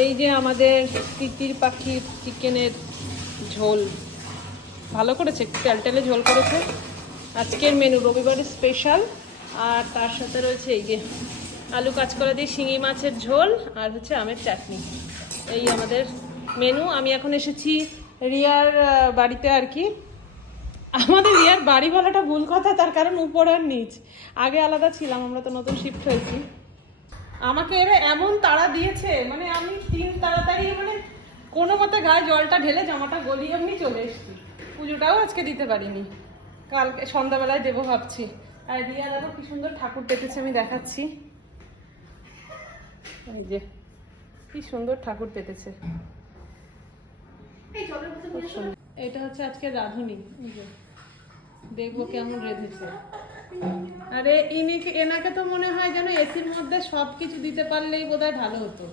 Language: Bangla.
এই যে আমাদের তিতির পাখির চিকেনের ঝোল ভালো করেছে, একটু টেলটেলে ঝোল করেছে। আজকের মেনু রবিবারের স্পেশাল। আর তার সাথে রয়েছে এই যে আলু কাঁচকলা দিয়ে শিঙি মাছের ঝোল আর হচ্ছে আমের চাটনি। এই আমাদের মেনু। আমি এখন এসেছি রিয়ার বাড়িতে আর কি। আমাদের রিয়ার বাড়ি বলাটা ভুল কথা, তার কারণ উপর আর নিচ, আগে আলাদা ছিলাম, আমরা তো নতুন শিফট হয়েছি। আমাকে এরা এমন তাড়া দিয়েছে, মানে আমি তাড়াতাড়ি মানে কোনো মতে গায়ে জলটা ঢেলে জামাটা গলিয়ে এমনি চলে এসেছি। পুজোটাও আজকে দিতে পারিনি, কালকে সন্ধ্যাবেলায় দেবো ভাবছি। আর রিয়া দেখো কি সুন্দর ঠাকুর পেতেছে, আমি দেখাচ্ছি। এই যে কি সুন্দর ঠাকুর পেতেছে, এটা হচ্ছে আজকে রাঁধুনি। দেখবো কেমন রেঁধেছে। আরে এনাকে তো মনে হয় যেন এসির মধ্যে সবকিছু দিতে পারলেই বোধহয় ভালো হতো।